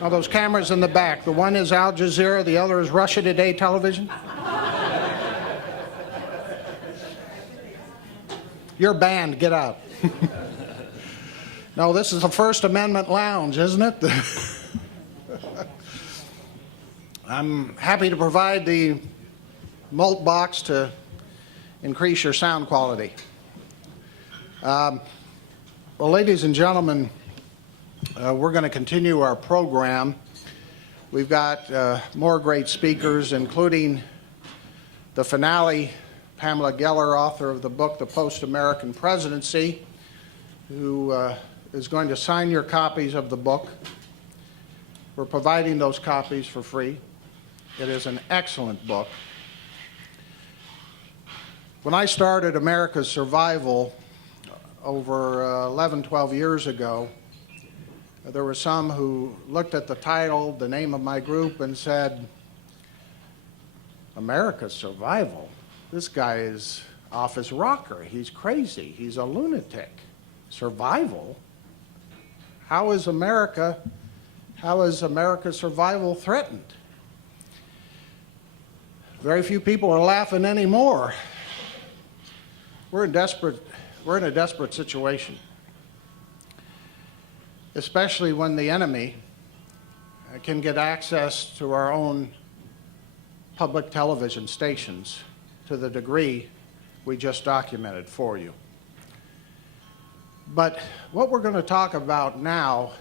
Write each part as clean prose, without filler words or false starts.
Oh, those cameras in the back. The one is Al Jazeera, the other is Russia Today television. You're banned. Get out. No, this is the First Amendment lounge, isn't it? I'm happy to provide the mult box to increase your sound quality. Well, ladies and gentlemen, we're going to continue our program. We've got more great speakers, including the finale, Pamela Geller, author of the book, The Post-American Presidency, who is going to sign your copies of the book. We're providing those copies for free. It is an excellent book. When I started America's Survival over 11, 12 years ago, there were some who looked at the title, the name of my group, and said, America's Survival? This guy is off his rocker. He's crazy. He's a lunatic. Survival? How is America's survival threatened? Very few people are laughing anymore. We're in a desperate situation, especially when the enemy can get access to our own public television stations to the degree we just documented for you. But what we're going to talk about now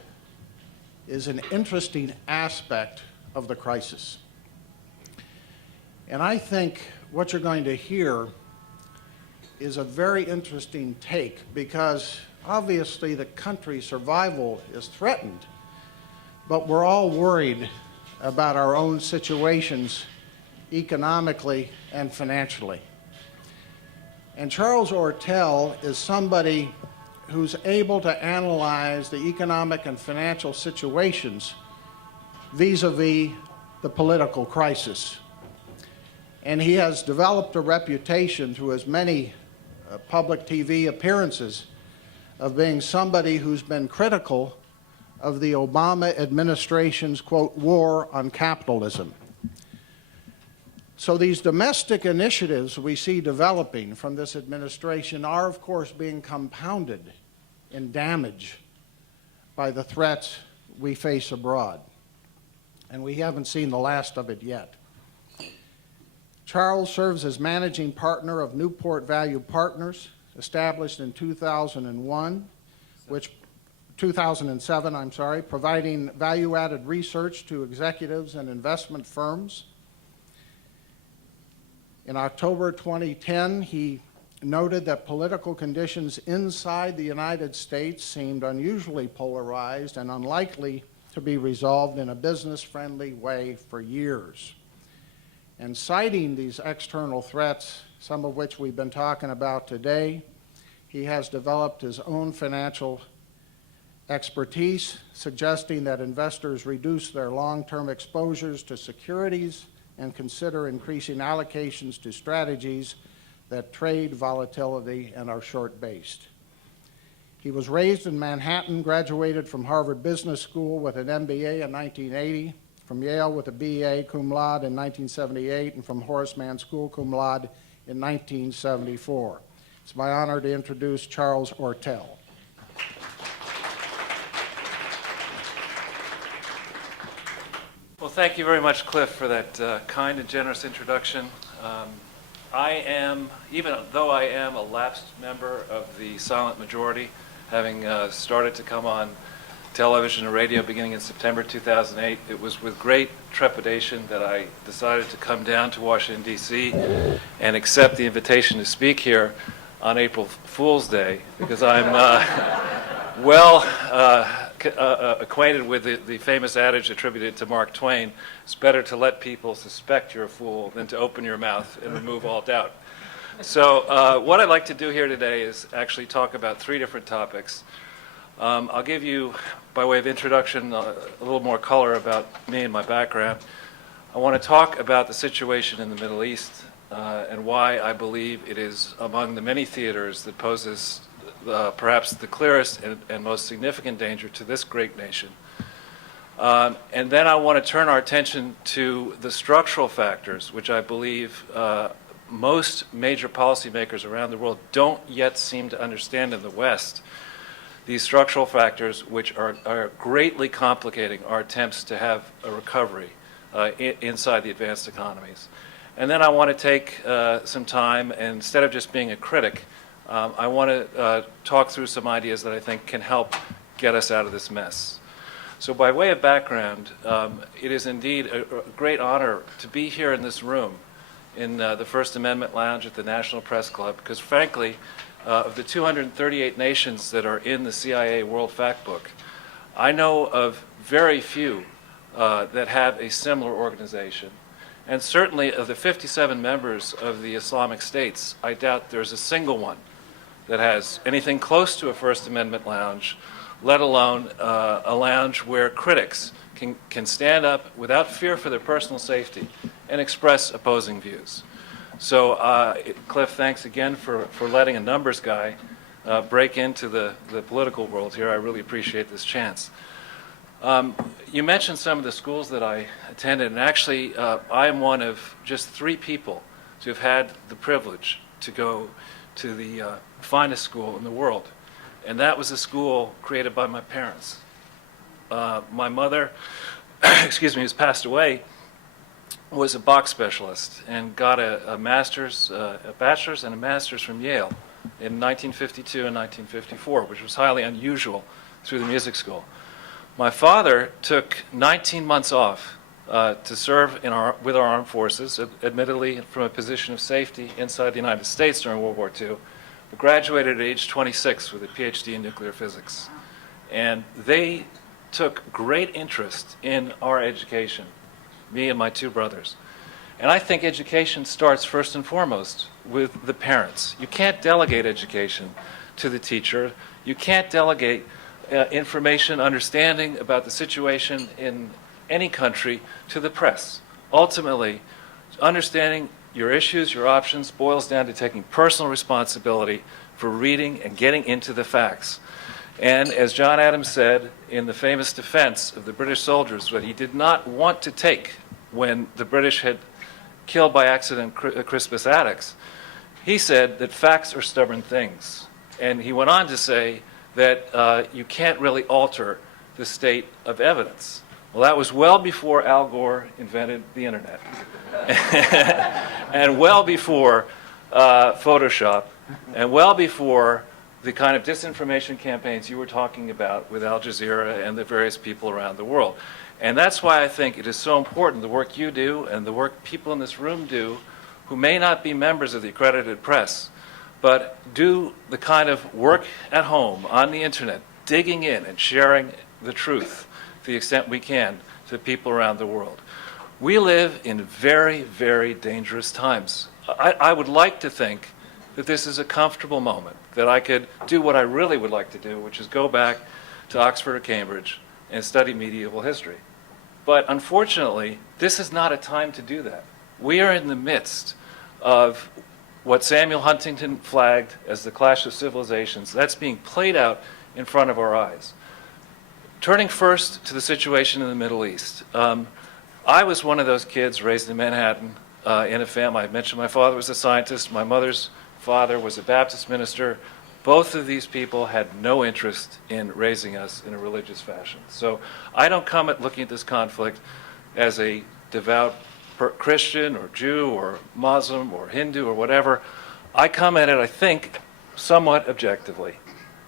is an interesting aspect of the crisis. And I think what you're going to hear is a very interesting take, because obviously the country's survival is threatened, but we're all worried about our own situations economically and financially. And Charles Ortel is somebody who's able to analyze the economic and financial situations vis-a-vis the political crisis. And he has developed a reputation through his many public TV appearances of being somebody who's been critical of the Obama administration's, quote, war on capitalism. So these domestic initiatives we see developing from this administration are, of course, being compounded in damage by the threats we face abroad. And we haven't seen the last of it yet. Charles serves as managing partner of Newport Value Partners, established in 2007, providing value-added research to executives and investment firms. In October 2010, he noted that political conditions inside the United States seemed unusually polarized and unlikely to be resolved in a business-friendly way for years. And citing these external threats, some of which we've been talking about today, he has developed his own financial expertise, suggesting that investors reduce their long-term exposures to securities and consider increasing allocations to strategies that trade volatility and are short-based. He was raised in Manhattan, graduated from Harvard Business School with an MBA in 1980, from Yale with a BA cum laude in 1978, and from Horace Mann School cum laude in 1974. It's my honor to introduce Charles Ortel. Well, thank you very much, Cliff, for that kind and generous introduction. Even though I am a lapsed member of the silent majority, having started to come on television and radio beginning in September 2008, it was with great trepidation that I decided to come down to Washington, D.C. and accept the invitation to speak here on April Fool's Day, because I'm acquainted with the famous adage attributed to Mark Twain: it's better to let people suspect you're a fool than to open your mouth and remove all doubt. So what I'd like to do here today is actually talk about three different topics. I'll give you, by way of introduction, a little more color about me and my background. I want to talk about the situation in the Middle East and why I believe it is among the many theaters that poses perhaps the clearest and most significant danger to this great nation. And then I want to turn our attention to the structural factors, which I believe most major policymakers around the world don't yet seem to understand in the West. These structural factors which are greatly complicating our attempts to have a recovery inside the advanced economies. And then I want to take some time, and instead of just being a critic, I want to talk through some ideas that I think can help get us out of this mess. So by way of background, it is indeed a great honor to be here in this room in the First Amendment Lounge at the National Press Club, because frankly, of the 238 nations that are in the CIA World Factbook, I know of very few that have a similar organization. And certainly of the 57 members of the Islamic states, I doubt there's a single one that has anything close to a First Amendment lounge, let alone a lounge where critics can stand up without fear for their personal safety and express opposing views. So, Cliff, thanks again for letting a numbers guy break into the political world here. I really appreciate this chance. You mentioned some of the schools that I attended, and actually I am one of just 3 people to have had the privilege to go to the finest school in the world, and that was a school created by my parents. My mother, excuse me, who's passed away, was a box specialist and got a master's, a bachelor's and a master's from Yale in 1952 and 1954, which was highly unusual through the music school. My father took 19 months off to serve with our armed forces, admittedly from a position of safety inside the United States during World War II, but graduated at age 26 with a PhD in nuclear physics. And they took great interest in our education, me and my 2 brothers. And I think education starts first and foremost with the parents. You can't delegate education to the teacher. You can't delegate information, understanding about the situation in any country to the press. Ultimately, understanding your issues, your options, boils down to taking personal responsibility for reading and getting into the facts. And as John Adams said in the famous defense of the British soldiers, what he did not want to take when the British had killed by accident Crispus Attucks, he said that facts are stubborn things. And he went on to say that you can't really alter the state of evidence. Well, that was well before Al Gore invented the internet, and well before Photoshop, and well before the kind of disinformation campaigns you were talking about with Al Jazeera and the various people around the world. And that's why I think it is so important, the work you do and the work people in this room do who may not be members of the accredited press, but do the kind of work at home on the internet, digging in and sharing the truth to the extent we can to people around the world. We live in very, very dangerous times. I would like to think that this is a comfortable moment, that I could do what I really would like to do, which is go back to Oxford or Cambridge and study medieval history. But unfortunately, this is not a time to do that. We are in the midst of what Samuel Huntington flagged as the clash of civilizations. That's being played out in front of our eyes. Turning first to the situation in the Middle East. I was one of those kids raised in Manhattan in a family. I mentioned my father was a scientist. My mother's father was a Baptist minister. Both of these people had no interest in raising us in a religious fashion. So I don't come at looking at this conflict as a devout Christian or Jew or Muslim or Hindu or whatever. I come at it, I think, somewhat objectively.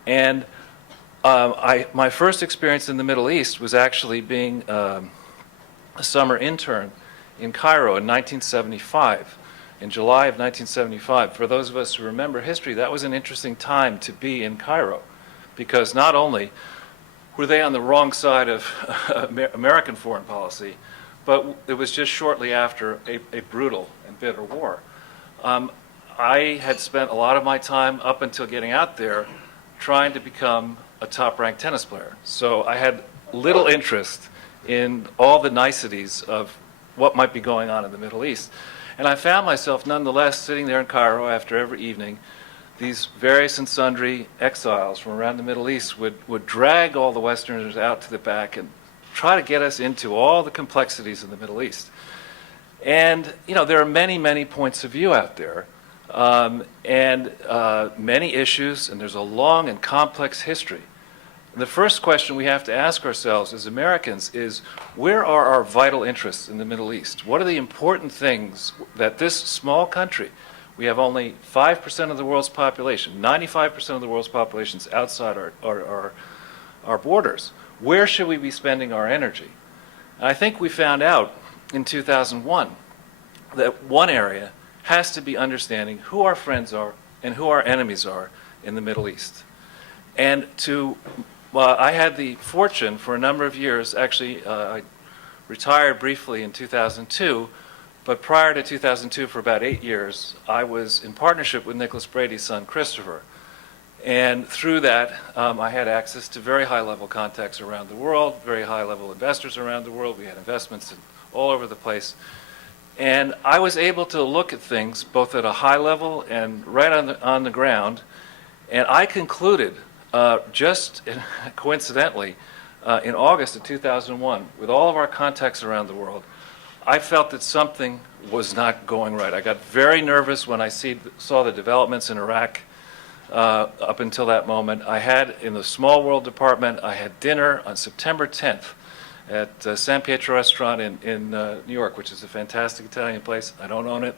And my first experience in the Middle East was actually being a summer intern in Cairo in 1975. In July of 1975, for those of us who remember history, that was an interesting time to be in Cairo, because not only were they on the wrong side of American foreign policy, but it was just shortly after a brutal and bitter war. I had spent a lot of my time up until getting out there trying to become a top-ranked tennis player. So I had little interest in all the niceties of what might be going on in the Middle East. And I found myself nonetheless sitting there in Cairo after every evening. These various and sundry exiles from around the Middle East would drag all the Westerners out to the back and try to get us into all the complexities of the Middle East. And, you know, there are many, many points of view out there, and many issues, and there's a long and complex history. And the first question we have to ask ourselves as Americans is, where are our vital interests in the Middle East? What are the important things that this small country, we have only 5% of the world's population, 95% of the world's population is outside our borders. Where should we be spending our energy? And I think we found out in 2001 that one area has to be understanding who our friends are and who our enemies are in the Middle East. And I had the fortune for a number of years, actually I retired briefly in 2002, but prior to 2002 for about 8 years, I was in partnership with Nicholas Brady's son, Christopher. And through that, I had access to very high-level contacts around the world, very high-level investors around the world. We had investments all over the place. And I was able to look at things both at a high level and right on the ground. And I concluded, just coincidentally, in August of 2001, with all of our contacts around the world, I felt that something was not going right. I got very nervous when I saw the developments in Iraq. Up until that moment, I had, in the Small World Department, I had dinner on September 10th at San Pietro Restaurant in New York, which is a fantastic Italian place. I don't own it.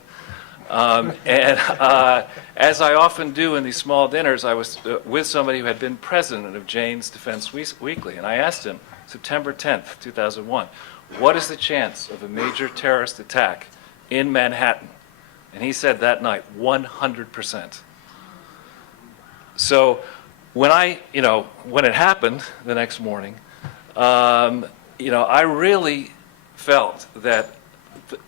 As I often do in these small dinners, I was with somebody who had been president of Jane's Defense Weekly, and I asked him, September 10th, 2001, what is the chance of a major terrorist attack in Manhattan? And he said that night, 100%. So when when it happened the next morning, I really felt that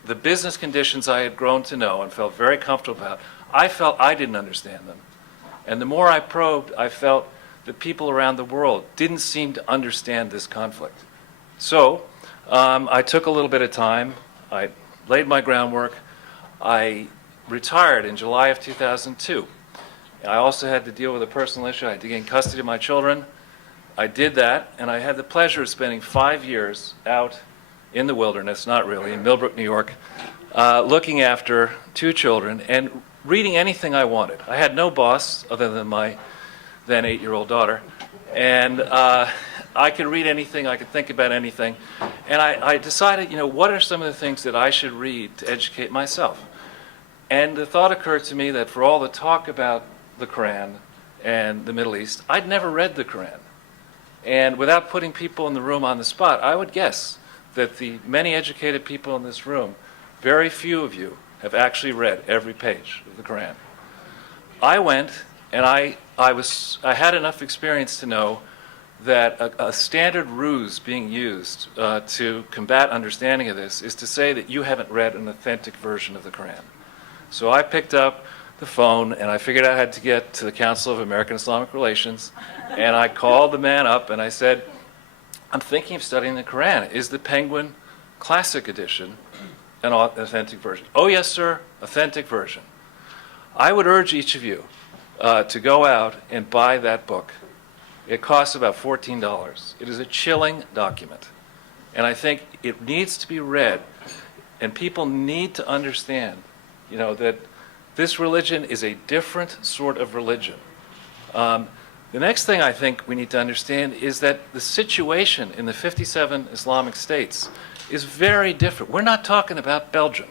the business conditions I had grown to know and felt very comfortable about, I felt I didn't understand them. And the more I probed, I felt that people around the world didn't seem to understand this conflict. So I took a little bit of time. I laid my groundwork. I retired in July of 2002. I also had to deal with a personal issue. I had to gain custody of my children. I did that, and I had the pleasure of spending 5 years out in the wilderness, not really, in Millbrook, New York, looking after 2 children and reading anything I wanted. I had no boss other than my then 8-year-old daughter, and I could read anything, I could think about anything, and I decided, what are some of the things that I should read to educate myself? And the thought occurred to me that for all the talk about the Quran and the Middle East, I'd never read the Quran. And without putting people in the room on the spot, I would guess that the many educated people in this room, very few of you have actually read every page of the Quran. I went and I had enough experience to know that a standard ruse being used to combat understanding of this is to say that you haven't read an authentic version of the Quran. So I picked up the phone and I figured out I had to get to the Council of American Islamic Relations, and I called the man up and I said, I'm thinking of studying the Quran. Is the Penguin Classic Edition an authentic version? Oh yes, sir, authentic version. I would urge each of you to go out and buy that book. It costs about $14. It is a chilling document, and I think it needs to be read, and people need to understand, that this religion is a different sort of religion. The next thing I think we need to understand is that the situation in the 57 Islamic states is very different. We're not talking about Belgium.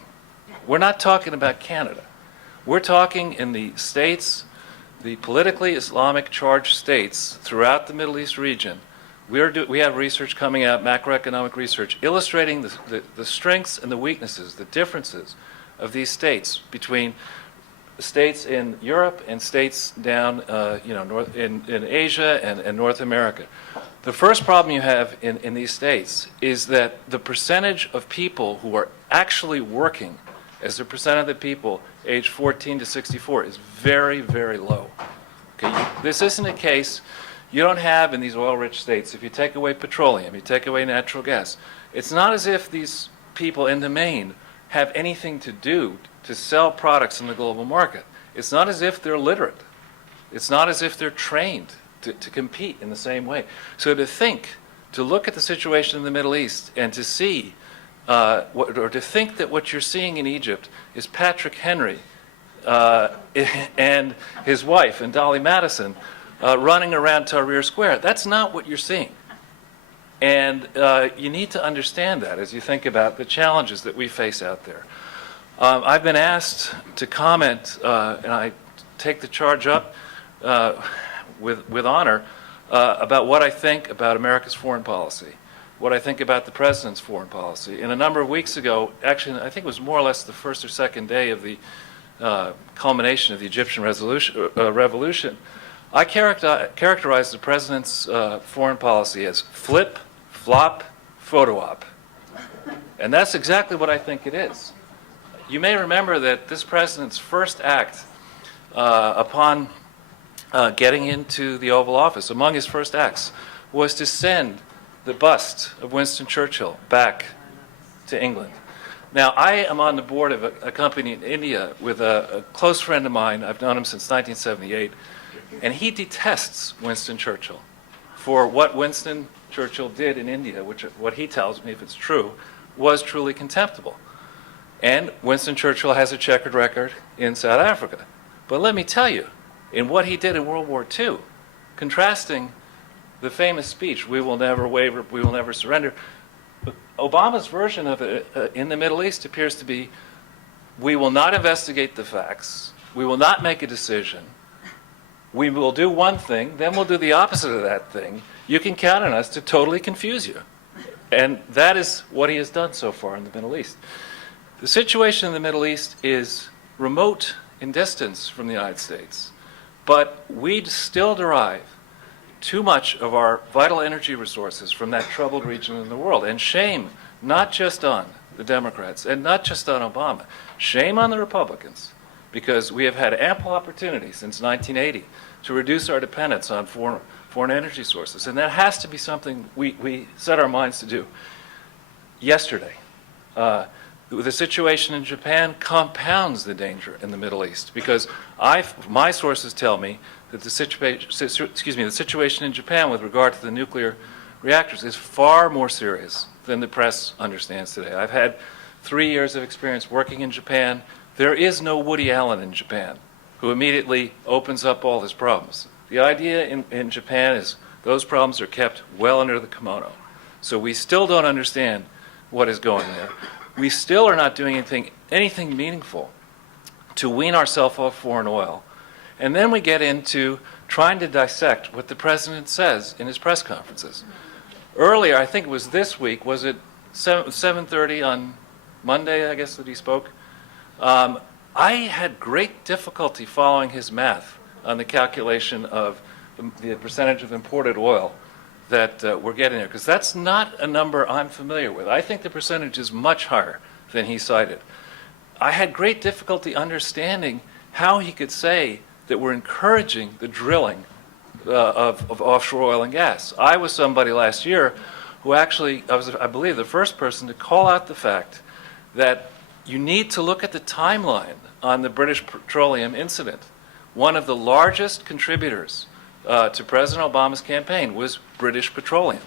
We're not talking about Canada. We're talking in the states, the politically Islamic charged states throughout the Middle East region. We have research coming out, macroeconomic research, illustrating the strengths and the weaknesses, the differences of these states between states in Europe and states down in Asia and North America. The first problem you have in these states is that the percentage of people who are actually working as a percent of the people aged 14 to 64 is very, very low. Okay, this isn't a case you don't have in these oil-rich states. If you take away petroleum, you take away natural gas, it's not as if these people in the main have anything to do to sell products in the global market. It's not as if they're literate. It's not as if they're trained to compete in the same way. So to think to look at the situation in the Middle East and to see, or to think that what you're seeing in Egypt is Patrick Henry and his wife and Dolly Madison running around Tahrir Square. That's not what you're seeing. And you need to understand that as you think about the challenges that we face out there. I've been asked to comment, and I take the charge up with honor, about what I think about America's foreign policy, what I think about the President's foreign policy. And a number of weeks ago, actually, I think it was more or less the first or second day of the culmination of the Egyptian revolution, I characterized the President's foreign policy as flip, flop, photo op. And that's exactly what I think it is. You may remember that this President's first act upon getting into the Oval Office, among his first acts, was to send the bust of Winston Churchill back to England. Now, I am on the board of a company in India with a close friend of mine. I've known him since 1978, and he detests Winston Churchill for what Winston Churchill did in India, which, what he tells me, if it's true, was truly contemptible. And Winston Churchill has a checkered record in South Africa. But let me tell you, in what he did in World War II, contrasting the famous speech, "We will never waver, we will never surrender," Obama's version of it in the Middle East appears to be, we will not investigate the facts, we will not make a decision, we will do one thing, then we'll do the opposite of that thing. You can count on us to totally confuse you. And that is what he has done so far in the Middle East. The situation in the Middle East is remote in distance from the United States, but we still derive too much of our vital energy resources from that troubled region in the world. And shame not just on the Democrats and not just on Obama, shame on the Republicans, because we have had ample opportunity since 1980 to reduce our dependence on foreign energy sources. And that has to be something we set our minds to do. Yesterday, the situation in Japan compounds the danger in the Middle East, because my sources tell me that the situation in Japan with regard to the nuclear reactors is far more serious than the press understands today. I've had 3 years of experience working in Japan. There is no Woody Allen in Japan who immediately opens up all his problems. The idea in Japan is those problems are kept well under the kimono. So we still don't understand what is going there. We still are not doing anything meaningful to wean ourselves off foreign oil. And then we get into trying to dissect what the President says in his press conferences. Earlier, I think it was this week, was it 7:30 on Monday, I guess, that he spoke? I had great difficulty following his math on the calculation of the percentage of imported oil that we're getting there, because that's not a number I'm familiar with. I think the percentage is much higher than he cited. I had great difficulty understanding how he could say that we're encouraging the drilling of offshore oil and gas. I was somebody last year who actually, I believe, the first person to call out the fact that you need to look at the timeline on the British Petroleum incident. One of the largest contributors to President Obama's campaign was British Petroleum.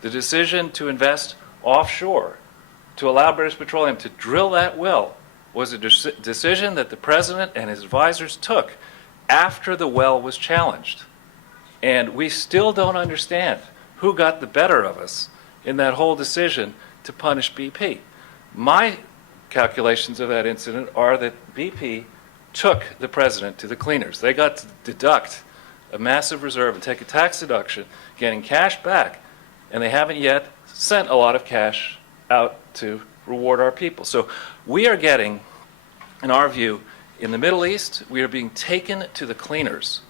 The decision to invest offshore, to allow British Petroleum to drill that well, was a decision that the President and his advisors took after the well was challenged. And we still don't understand who got the better of us in that whole decision to punish BP. My calculations of that incident are that BP took the President to the cleaners. They got to deduct a massive reserve and take a tax deduction, getting cash back, and they haven't yet sent a lot of cash out to reward our people. So we are getting, in our view, in the Middle East, we are being taken to the cleaners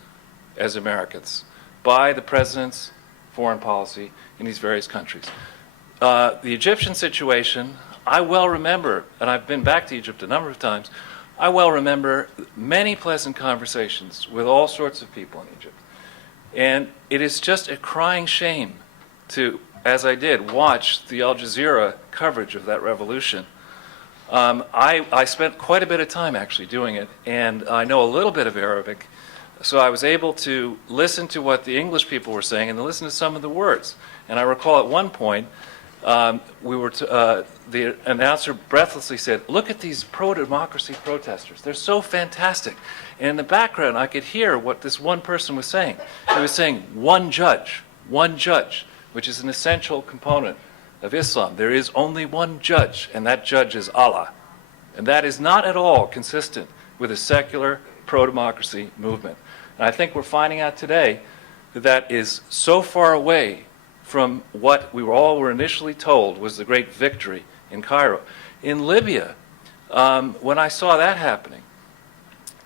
as Americans by the President's foreign policy in these various countries. The Egyptian situation, I well remember, and I've been back to Egypt a number of times, I well remember many pleasant conversations with all sorts of people in Egypt. And it is just a crying shame to, as I did, watch the Al Jazeera coverage of that revolution. I spent quite a bit of time actually doing it, and I know a little bit of Arabic. So I was able to listen to what the English people were saying and to listen to some of the words. And I recall at one point, the announcer breathlessly said, "Look at these pro-democracy protesters. They're so fantastic." And in the background, I could hear what this one person was saying. He was saying, one judge, which is an essential component of Islam. There is only one judge, and that judge is Allah. And that is not at all consistent with a secular pro-democracy movement. And I think we're finding out today that that is so far away from what we all were initially told was the great victory in Cairo. In Libya, when I saw that happening,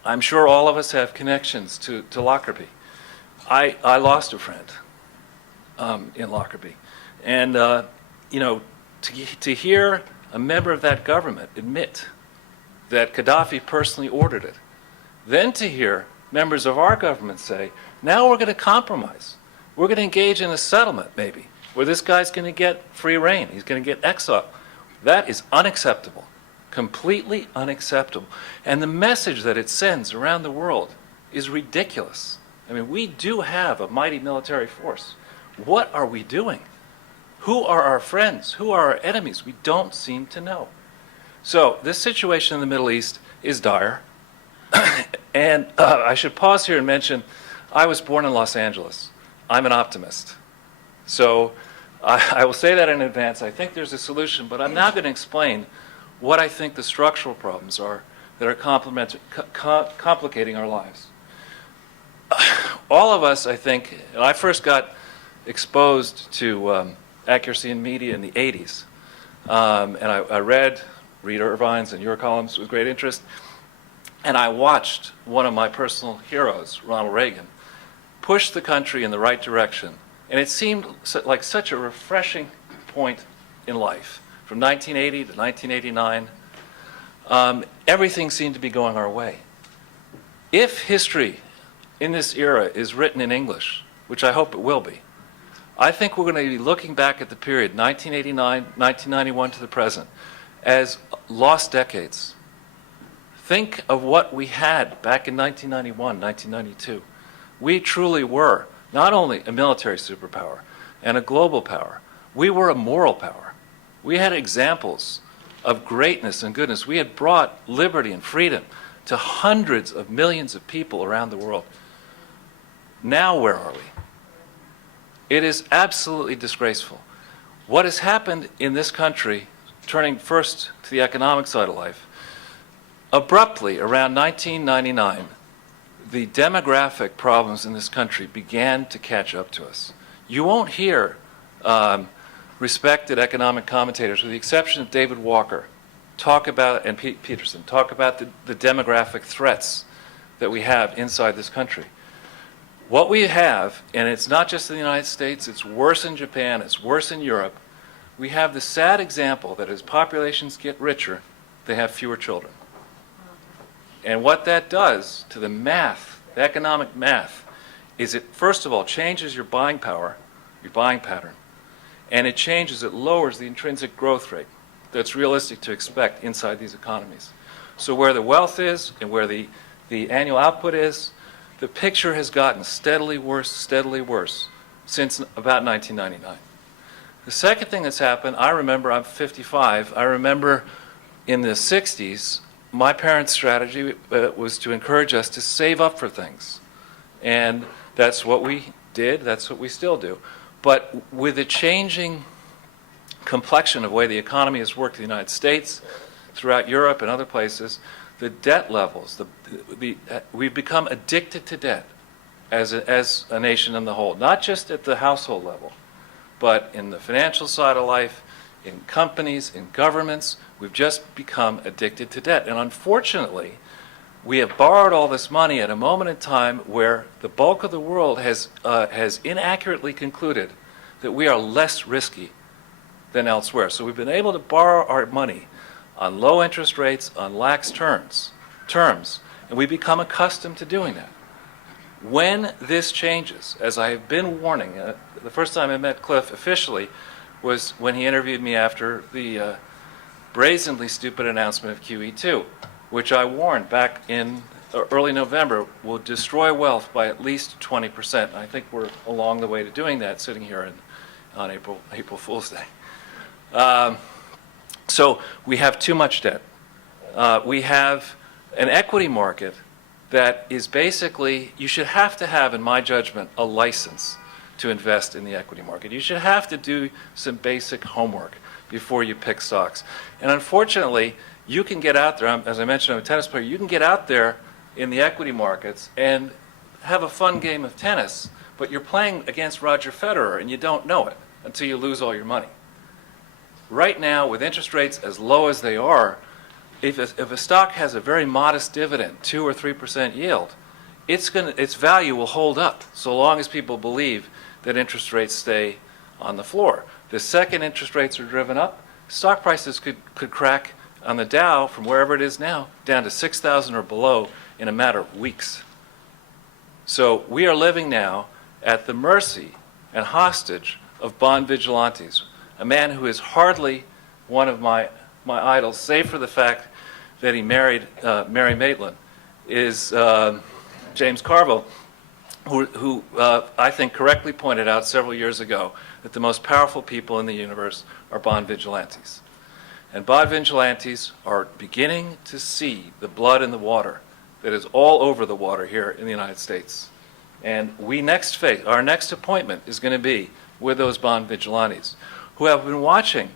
I'm sure all of us have connections to Lockerbie. I lost a friend in Lockerbie. And, to hear a member of that government admit that Gaddafi personally ordered it, then to hear members of our government say, now we're going to compromise. We're going to engage in a settlement, maybe, where this guy's going to get free rein. He's going to get exile. That is unacceptable, completely unacceptable. And the message that it sends around the world is ridiculous. I mean, we do have a mighty military force. What are we doing? Who are our friends? Who are our enemies? We don't seem to know. So this situation in the Middle East is dire. And I should pause here and mention, I was born in Los Angeles. I'm an optimist. So I will say that in advance. I think there's a solution, but I'm now going to explain what I think the structural problems are that are complicating our lives. All of us, I think, I first got exposed to accuracy in media in the 80s. And I read Irvine's and your columns with great interest. And I watched one of my personal heroes, Ronald Reagan, push the country in the right direction. And it seemed like such a refreshing point in life. From 1980 to 1989, everything seemed to be going our way. If history in this era is written in English, which I hope it will be, I think we're going to be looking back at the period 1989, 1991 to the present as lost decades. Think of what we had back in 1991, 1992. We truly were not only a military superpower and a global power, we were a moral power. We had examples of greatness and goodness. We had brought liberty and freedom to hundreds of millions of people around the world. Now where are we? It is absolutely disgraceful. What has happened in this country, turning first to the economic side of life, abruptly around 1999, the demographic problems in this country began to catch up to us. You won't hear respected economic commentators, with the exception of David Walker, talk about, and Pete Peterson, talk about the demographic threats that we have inside this country. What we have, and it's not just in the United States, it's worse in Japan, it's worse in Europe, we have the sad example that as populations get richer, they have fewer children. And what that does to the math, the economic math, is it, first of all, changes your buying power, your buying pattern, and it lowers the intrinsic growth rate that's realistic to expect inside these economies. So where the wealth is and where the annual output is, the picture has gotten steadily worse since about 1999. The second thing that's happened, I remember, I'm 55, I remember in the 60s, my parents' strategy was to encourage us to save up for things. And that's what we did, that's what we still do. But with the changing complexion of the way the economy has worked in the United States, throughout Europe and other places, the debt levels, we've become addicted to debt as a nation in the whole, not just at the household level, but in the financial side of life, in companies, in governments. We've just become addicted to debt. And unfortunately, we have borrowed all this money at a moment in time where the bulk of the world has inaccurately concluded that we are less risky than elsewhere. So we've been able to borrow our money on low interest rates, on lax terms, and we become accustomed to doing that. When this changes, as I have been warning, the first time I met Cliff officially was when he interviewed me after the brazenly stupid announcement of QE2, which I warned back in or early November will destroy wealth by at least 20%. And I think we're along the way to doing that, sitting here on April Fool's Day. So we have too much debt. We have an equity market that is basically, you should have to have, in my judgment, a license to invest in the equity market. You should have to do some basic homework before you pick stocks. And unfortunately, you can get out there, as I mentioned, I'm a tennis player, you can get out there in the equity markets and have a fun game of tennis, but you're playing against Roger Federer and you don't know it until you lose all your money. Right now, with interest rates as low as they are, if a stock has a very modest dividend, 2 or 3% yield, its value will hold up so long as people believe that interest rates stay on the floor. The second interest rates are driven up, stock prices could crack on the Dow from wherever it is now down to 6,000 or below in a matter of weeks. So we are living now at the mercy and hostage of bond vigilantes. A man who is hardly one of my idols, save for the fact that he married Mary Maitland, is James Carville, who I think correctly pointed out several years ago that the most powerful people in the universe are bond vigilantes. And bond vigilantes are beginning to see the blood in the water that is all over the water here in the United States. And our next appointment is going to be with those bond vigilantes who have been watching,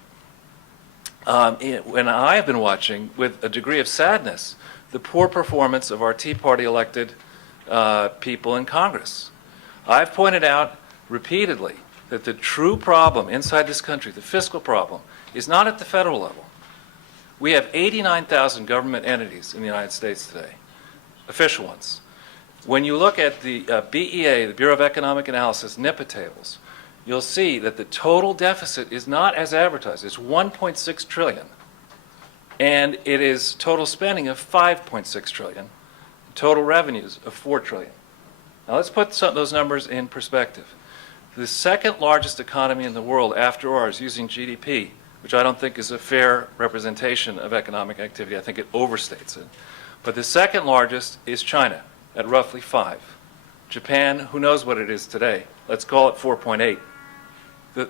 and I have been watching with a degree of sadness, the poor performance of our Tea Party elected people in Congress. I've pointed out repeatedly that the true problem inside this country, the fiscal problem, is not at the federal level. We have 89,000 government entities in the United States today, official ones. When you look at the BEA, the Bureau of Economic Analysis, NIPA tables, you'll see that the total deficit is not as advertised. It's 1.6 trillion. And it is total spending of 5.6 trillion, total revenues of 4 trillion. Now let's put those numbers in perspective. The second largest economy in the world after ours, using GDP, which I don't think is a fair representation of economic activity. I think it overstates it. But the second largest is China at roughly 5. Japan, who knows what it is today? Let's call it 4.8.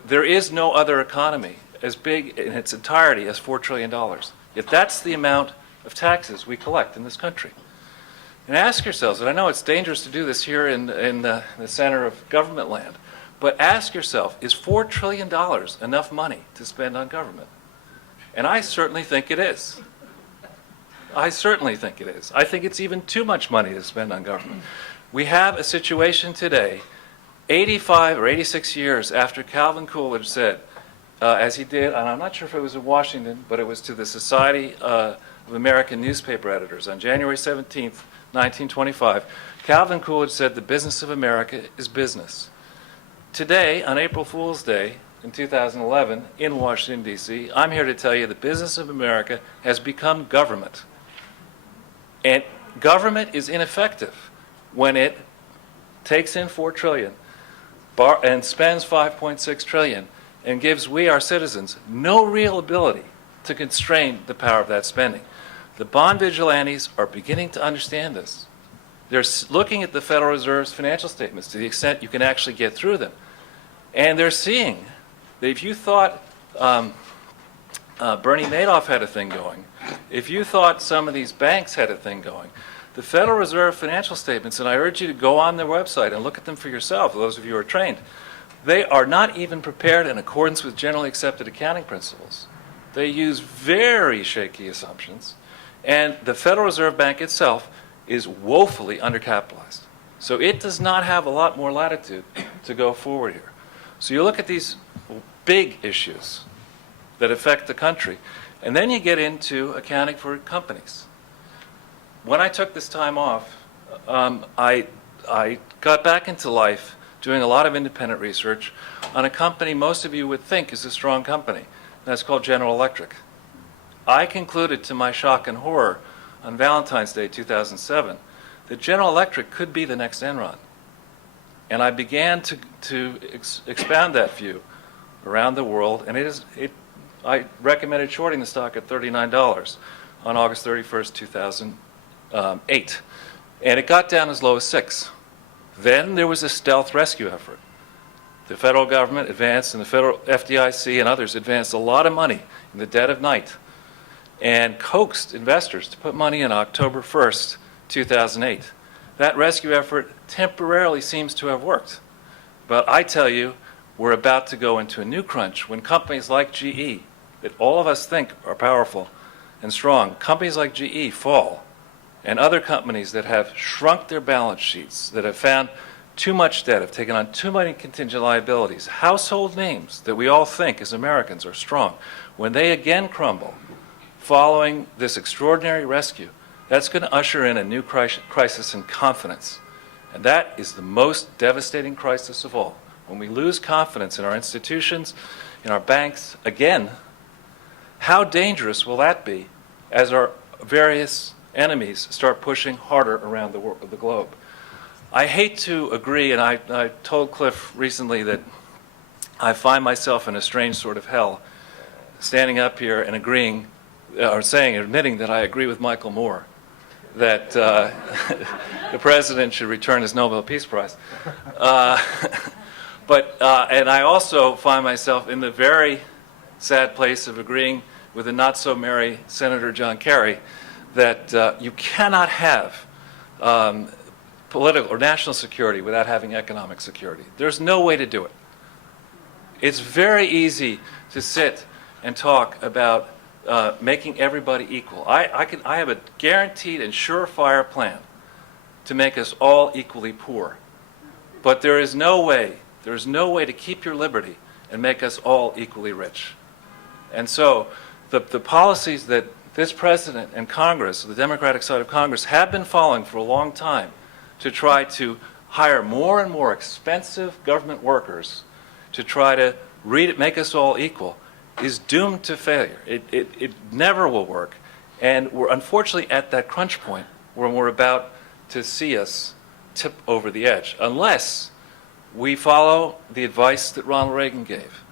There is no other economy as big in its entirety as $4 trillion. Yet that's the amount of taxes we collect in this country. And ask yourselves, and I know it's dangerous to do this here in the center of government land, but ask yourself, is $4 trillion enough money to spend on government? And I certainly think it is. I certainly think it is. I think it's even too much money to spend on government. We have a situation today, 85 or 86 years after Calvin Coolidge said, as he did, and I'm not sure if it was in Washington, but it was to the Society of American Newspaper Editors on January 17th, 1925, Calvin Coolidge said, "The business of America is business." Today, on April Fool's Day in 2011, in Washington, D.C., I'm here to tell you the business of America has become government. And government is ineffective when it takes in $4 trillion and spends $5.6 trillion and gives we, our citizens, no real ability to constrain the power of that spending. The bond vigilantes are beginning to understand this. They're looking at the Federal Reserve's financial statements to the extent you can actually get through them. And they're seeing that if you thought Bernie Madoff had a thing going, if you thought some of these banks had a thing going, the Federal Reserve financial statements, and I urge you to go on their website and look at them for yourself, those of you who are trained, they are not even prepared in accordance with generally accepted accounting principles. They use very shaky assumptions, and the Federal Reserve Bank itself is woefully undercapitalized. So it does not have a lot more latitude to go forward here. So you look at these big issues that affect the country, and then you get into accounting for companies. When I took this time off, I got back into life doing a lot of independent research on a company most of you would think is a strong company. That's called General Electric. I concluded, to my shock and horror, on Valentine's Day 2007, that General Electric could be the next Enron. And I began to expound that view around the world, and I recommended shorting the stock at $39 on August 31st, 2008. And it got down as low as 6. Then there was a stealth rescue effort. The federal government advanced, and the federal FDIC and others advanced a lot of money in the dead of night and coaxed investors to put money in October 1st, 2008. That rescue effort temporarily seems to have worked. But I tell you, we're about to go into a new crunch when companies like GE, that all of us think are powerful and strong, companies like GE fall, and other companies that have shrunk their balance sheets, that have found too much debt, have taken on too many contingent liabilities, household names that we all think as Americans are strong, when they again crumble following this extraordinary rescue, that's going to usher in a new crisis in confidence. And that is the most devastating crisis of all. When we lose confidence in our institutions, in our banks, again, how dangerous will that be as our various enemies start pushing harder around the globe? I hate to agree, and I told Cliff recently that I find myself in a strange sort of hell, standing up here and agreeing, or admitting that I agree with Michael Moore, that the president should return his Nobel Peace Prize. And I also find myself in the very sad place of agreeing with the not-so-merry Senator John Kerry that you cannot have political or national security without having economic security. There's no way to do it. It's very easy to sit and talk about making everybody equal. I have a guaranteed and surefire plan to make us all equally poor. But there is no way to keep your liberty and make us all equally rich. And so the policies that this president and Congress, the Democratic side of Congress, have been following for a long time to try to hire more and more expensive government workers to try to make us all equal is doomed to failure. It never will work. And we're unfortunately at that crunch point when we're about to see us tip over the edge, unless we follow the advice that Ronald Reagan gave.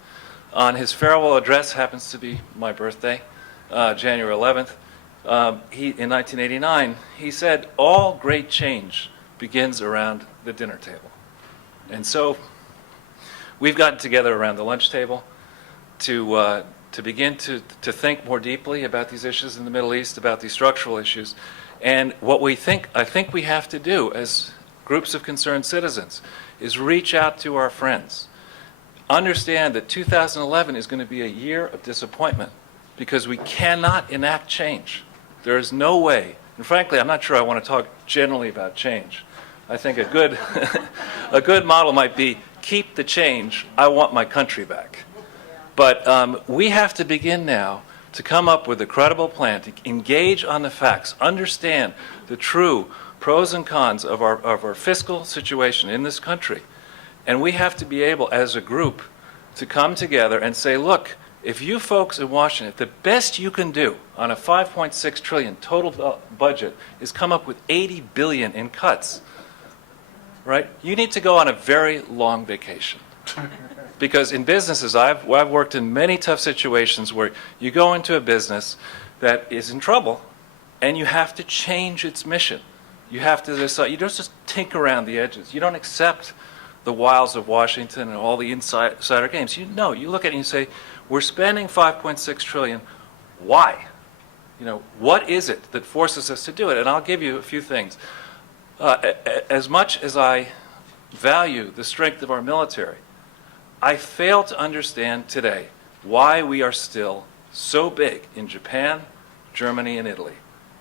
On his farewell address, happens to be my birthday, January 11th, in 1989, he said, all great change begins around the dinner table. And so we've gotten together around the lunch table to begin to think more deeply about these issues in the Middle East, about these structural issues. And what I think we have to do as groups of concerned citizens is reach out to our friends. Understand that 2011 is going to be a year of disappointment because we cannot enact change. There is no way, and frankly, I'm not sure I want to talk generally about change. I think a good, a good model might be keep the change, I want my country back. But we have to begin now to come up with a credible plan, to engage on the facts, understand the true pros and cons of our fiscal situation in this country. And we have to be able, as a group, to come together and say, look, if you folks in Washington, the best you can do on a $5.6 trillion total budget is come up with $80 billion in cuts, right? You need to go on a very long vacation. Because in businesses, I've worked in many tough situations where you go into a business that is in trouble and you have to change its mission. You have to decide, you don't just tinker around the edges. You don't accept the wiles of Washington and all the insider games. You look at it and you say, we're spending $5.6 trillion. Why? What is it that forces us to do it? And I'll give you a few things. As much as I value the strength of our military, I fail to understand today why we are still so big in Japan, Germany, and Italy.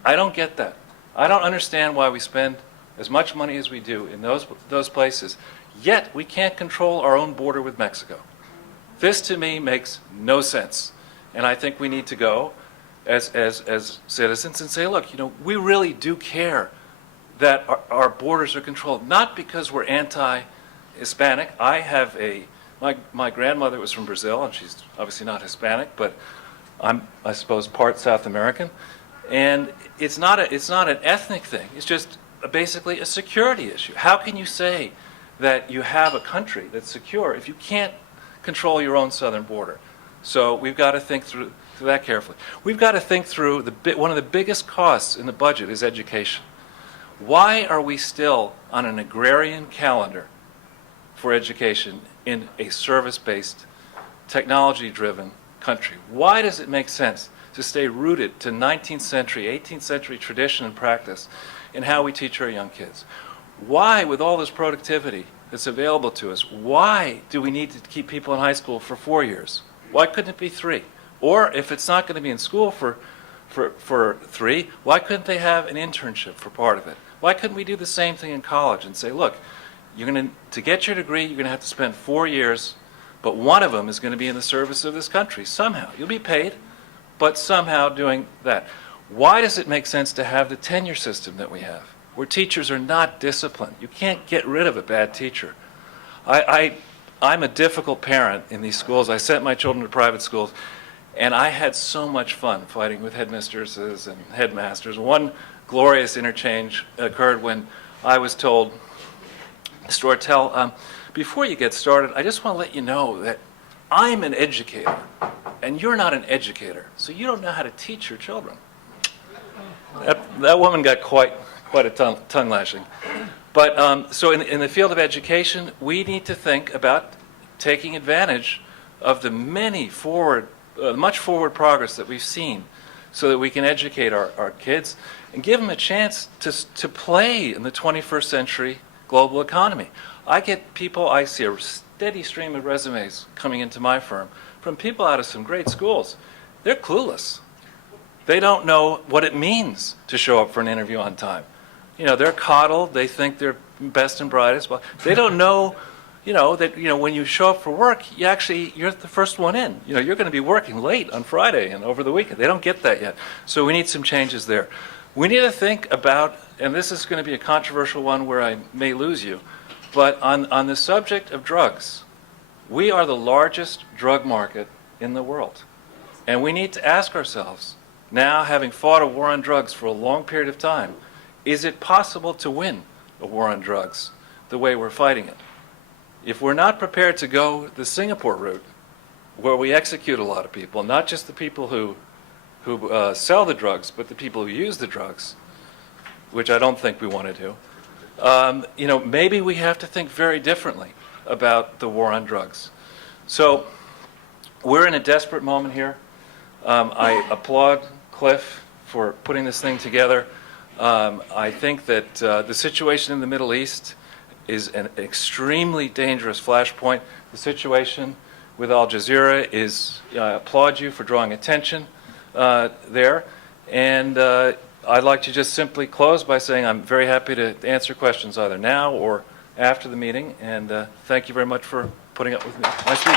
I don't get that. I don't understand why we spend as much money as we do in those places, yet we can't control our own border with Mexico. This, to me, makes no sense. And I think we need to go as citizens and say, look, we really do care that our borders are controlled, not because we're anti-Hispanic. I have my grandmother was from Brazil, and she's obviously not Hispanic, but I'm, I suppose, part South American. And it's not an ethnic thing. It's just basically a security issue. How can you say that you have a country that's secure if you can't control your own southern border? So we've got to think through that carefully. We've got to think through one of the biggest costs in the budget is education. Why are we still on an agrarian calendar for education in a service-based, technology-driven country? Why does it make sense to stay rooted to 19th century, 18th century tradition and practice in how we teach our young kids? Why, with all this productivity that's available to us, why do we need to keep people in high school for 4 years? Why couldn't it be 3? Or if it's not going to be in school for 3, why couldn't they have an internship for part of it? Why couldn't we do the same thing in college and say, look, to get your degree, you're going to have to spend 4 years, but one of them is going to be in the service of this country somehow. You'll be paid, but somehow doing that. Why does it make sense to have the tenure system that we have, where teachers are not disciplined? You can't get rid of a bad teacher. I'm a difficult parent in these schools. I sent my children to private schools, and I had so much fun fighting with headmistresses and headmasters. One glorious interchange occurred when I was told, Mr. Ortel, before you get started, I just want to let you know that I'm an educator, and you're not an educator, so you don't know how to teach your children. That woman got quite a tongue lashing. But so in the field of education, we need to think about taking advantage of the much forward progress that we've seen so that we can educate our kids and give them a chance to play in the 21st century global economy. I see a steady stream of resumes coming into my firm from people out of some great schools. They're clueless. They don't know what it means to show up for an interview on time. They're coddled. They think they're best and brightest. Well, they don't know, that when you show up for work, you're the first one in. You're going to be working late on Friday and over the weekend. They don't get that yet. So we need some changes there. We need to think about, and this is going to be a controversial one where I may lose you, but on the subject of drugs, we are the largest drug market in the world. And we need to ask ourselves, now having fought a war on drugs for a long period of time, is it possible to win a war on drugs the way we're fighting it? If we're not prepared to go the Singapore route, where we execute a lot of people, not just the people who sell the drugs, but the people who use the drugs, which I don't think we want to do, maybe we have to think very differently about the war on drugs. So we're in a desperate moment here. I applaud Cliff for putting this thing together. I think that the situation in the Middle East is an extremely dangerous flashpoint. The situation with Al Jazeera is, I applaud you for drawing attention there. And I'd like to just simply close by saying I'm very happy to answer questions either now or after the meeting. And thank you very much for putting up with me. My speech.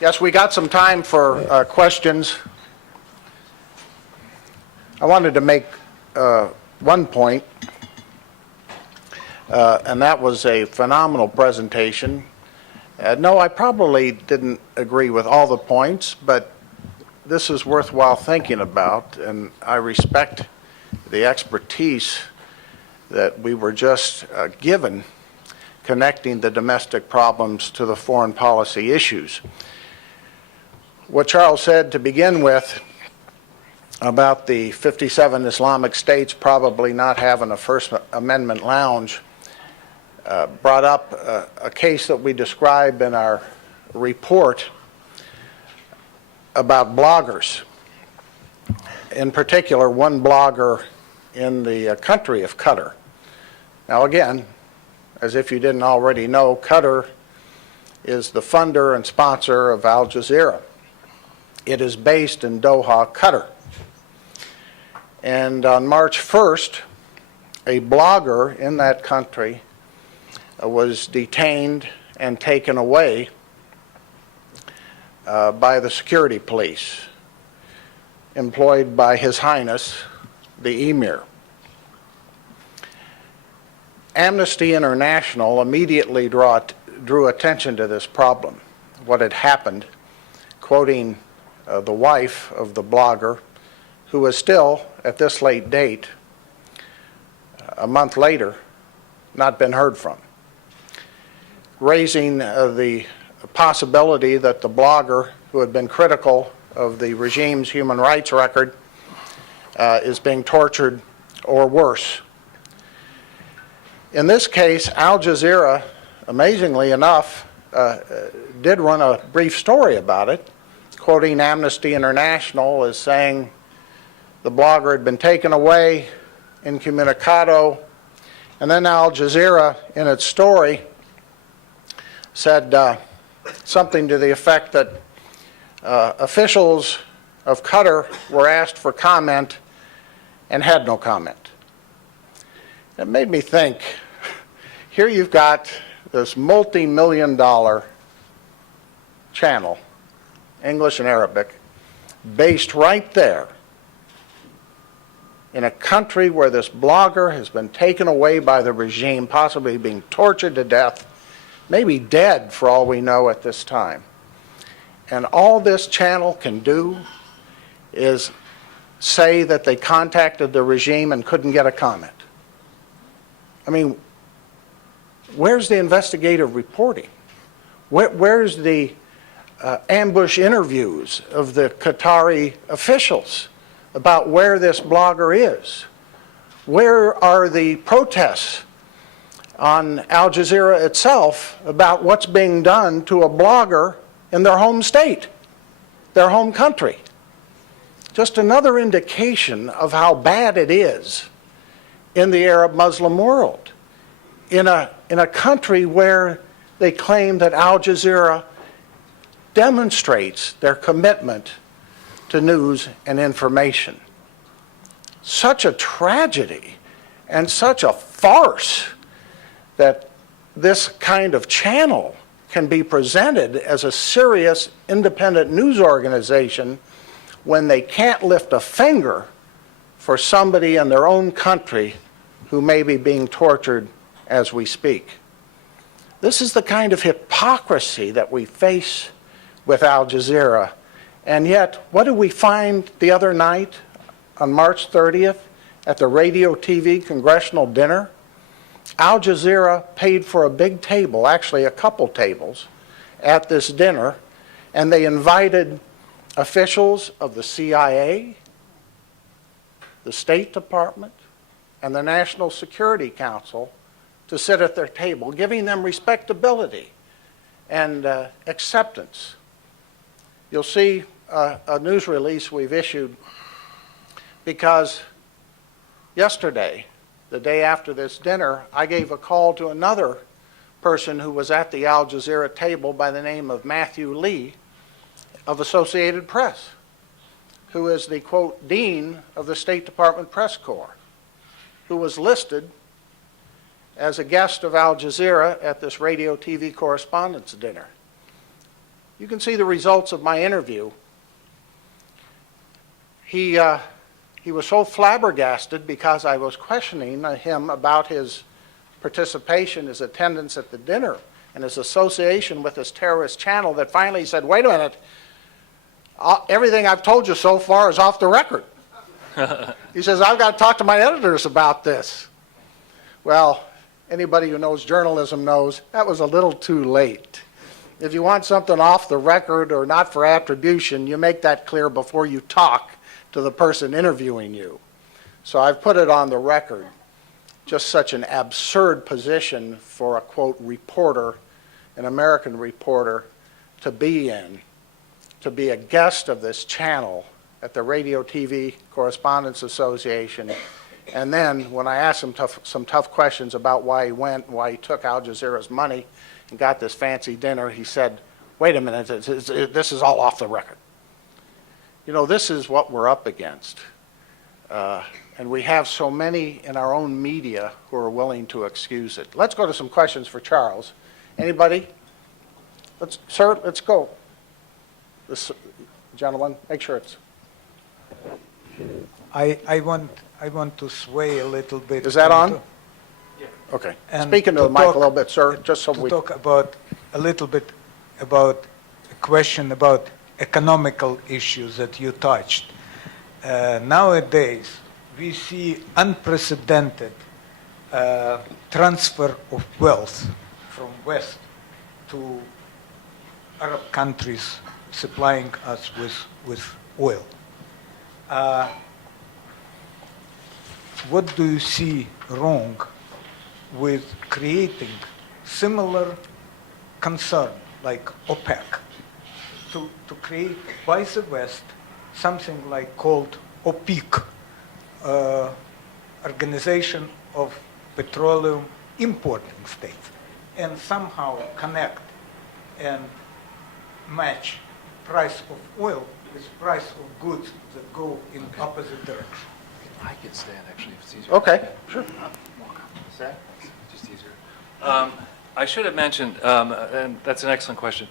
Yes, we got some time for questions. I wanted to make one point, and that was a phenomenal presentation. No, I probably didn't agree with all the points, but this is worthwhile thinking about, and I respect the expertise that we were just given connecting the domestic problems to the foreign policy issues. What Charles said to begin with about the 57 Islamic states probably not having a First Amendment lounge brought up a case that we describe in our report about bloggers. In particular, one blogger in the country of Qatar. Now again, as if you didn't already know, Qatar is the funder and sponsor of Al Jazeera. It is based in Doha, Qatar. And on March 1st, a blogger in that country was detained and taken away by the security police employed by His Highness the Emir. Amnesty International immediately drew attention to this problem, what had happened, quoting the wife of the blogger, who was still, at this late date, a month later, not been heard from, raising the possibility that the blogger, who had been critical of the regime's human rights record is being tortured or worse. In this case, Al Jazeera, amazingly enough, did run a brief story about it, quoting Amnesty International as saying the blogger had been taken away incommunicado, and then Al Jazeera, in its story, said something to the effect that officials of Qatar were asked for comment and had no comment. It made me think, here you've got this multi-million-dollar channel, English and Arabic, based right there in a country where this blogger has been taken away by the regime, possibly being tortured to death, maybe dead for all we know at this time. And all this channel can do is say that they contacted the regime and couldn't get a comment. I mean, where's the investigative reporting? Where's the ambush interviews of the Qatari officials about where this blogger is? Where are the protests on Al Jazeera itself about what's being done to a blogger in their home state, their home country? Just another indication of how bad it is in the Arab Muslim world, in a country where they claim that Al Jazeera demonstrates their commitment to news and information. Such a tragedy and such a farce that this kind of channel can be presented as a serious independent news organization when they can't lift a finger for somebody in their own country who may be being tortured as we speak. This is the kind of hypocrisy that we face with Al Jazeera. And yet, what did we find the other night on March 30th at the Radio TV Congressional Dinner? Al Jazeera paid for a big table, actually a couple tables, at this dinner, and they invited officials of the CIA, the State Department, and the National Security Council to sit at their table, giving them respectability and acceptance. You'll see a news release we've issued because yesterday, the day after this dinner, I gave a call to another person who was at the Al Jazeera table by the name of Matthew Lee of Associated Press, who is the, quote, dean of the State Department Press Corps, who was listed as a guest of Al Jazeera at this Radio TV Correspondents' Dinner. You can see the results of my interview. He was so flabbergasted because I was questioning him about his participation, his attendance at the dinner, and his association with this terrorist channel that finally he said, wait a minute, everything I've told you so far is off the record. He says, I've got to talk to my editors about this. Well, anybody who knows journalism knows that was a little too late. If you want something off the record or not for attribution, you make that clear before you talk to the person interviewing you. So I've put it on the record. Just such an absurd position for a, quote, reporter, an American reporter, to be in, to be a guest of this channel at the Radio TV Correspondents Association. And then when I asked him some tough questions about why he went, why he took Al Jazeera's money and got this fancy dinner, he said, wait a minute, this is all off the record. You know, this is what we're up against. And we have so many in our own media who are willing to excuse it. Let's go to some questions for Charles. Anybody? Sir, let's go. This gentleman, make sure it's... I want to sway a little bit. Is that on? Yeah. Okay. Speak into the mic a little bit, sir, just so we... talk about a little bit about a question about economical issues that you touched. Nowadays, we see unprecedented transfer of wealth from West to Arab countries supplying us with with oil. What do you see wrong with creating similar concern like OPEC to create by the West something like called OPEC, Organization of Petroleum Importing States, and somehow connect and match price of oil with price of goods that go in opposite direction? I can stand, actually, if it's easier. Okay, sure. Just easier. I should have mentioned, and that's an excellent question.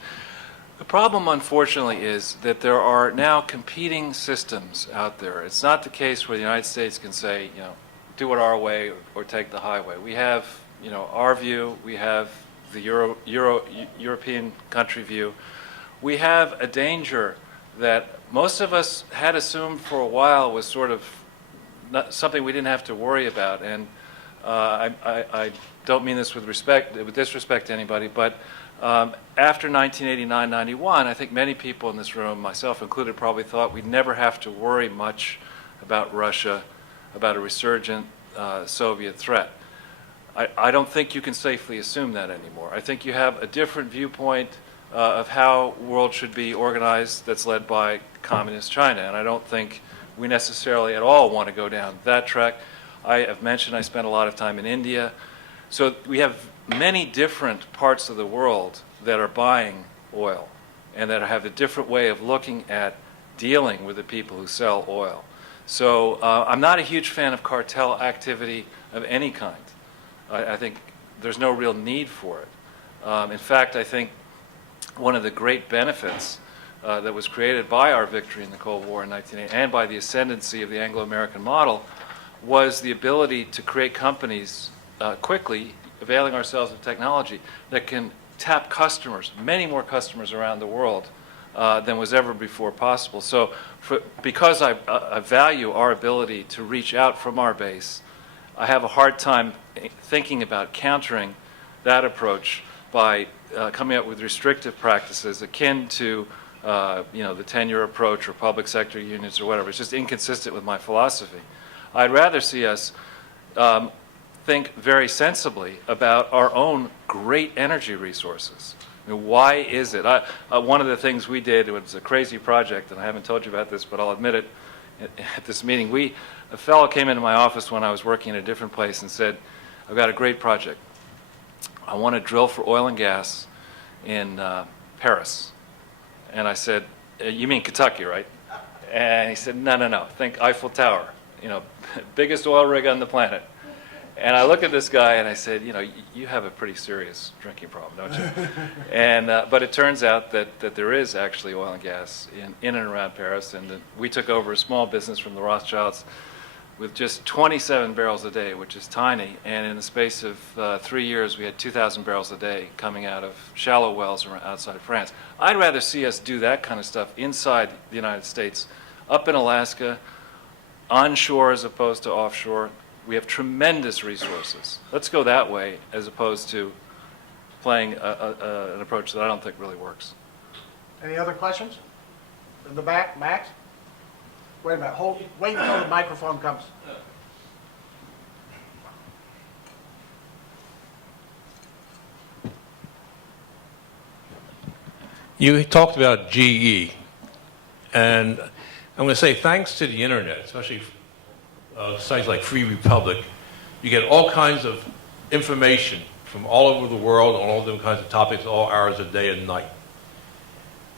The problem, unfortunately, is that there are now competing systems out there. It's not the case where the United States can say, do it our way or take the highway. We have, our view. We have the European country view. We have a danger that most of us had assumed for a while was sort of not something we didn't have to worry about. And I don't mean this with disrespect to anybody, but after 1989-91, I think many people in this room, myself included, probably thought we'd never have to worry much about Russia, about a resurgent Soviet threat. I don't think you can safely assume that anymore. I think you have a different viewpoint of how the world should be organized that's led by communist China, and I don't think we necessarily at all want to go down that track. I have mentioned I spent a lot of time in India. So we have many different parts of the world that are buying oil and that have a different way of looking at dealing with the people who sell oil. So I'm not a huge fan of cartel activity of any kind. I think there's no real need for it. In fact, I think one of the great benefits that was created by our victory in the Cold War in 1980 and by the ascendancy of the Anglo-American model was the ability to create companies quickly, availing ourselves of technology that can tap customers, many more customers around the world than was ever before possible. So because I value our ability to reach out from our base, I have a hard time thinking about countering that approach by coming up with restrictive practices akin to the tenure approach or public sector unions or whatever. It's just inconsistent with my philosophy. I'd rather see us think very sensibly about our own great energy resources. I mean, why is it? One of the things we did, it was a crazy project, and I haven't told you about this, but I'll admit it at this meeting. A fellow came into my office when I was working in a different place and said, I've got a great project. I want to drill for oil and gas in Paris. And I said, you mean Kentucky, right? And he said, no, think Eiffel Tower, biggest oil rig on the planet. And I looked at this guy and I said, you have a pretty serious drinking problem, don't you? And but it turns out that there is actually oil and gas in and around Paris, and we took over a small business from the Rothschilds with just 27 barrels a day, which is tiny, and in the space of 3 years we had 2,000 barrels a day coming out of shallow wells outside France. I'd rather see us do that kind of stuff inside the United States, up in Alaska, onshore as opposed to offshore. We have tremendous resources. Let's go that way as opposed to playing an approach that I don't think really works. Any other questions? In the back, Max? Wait a minute, wait until the microphone comes. You talked about GE, and I'm going to say thanks to the internet, especially sites like Free Republic, you get all kinds of information from all over the world on all different kinds of topics, all hours of day and night.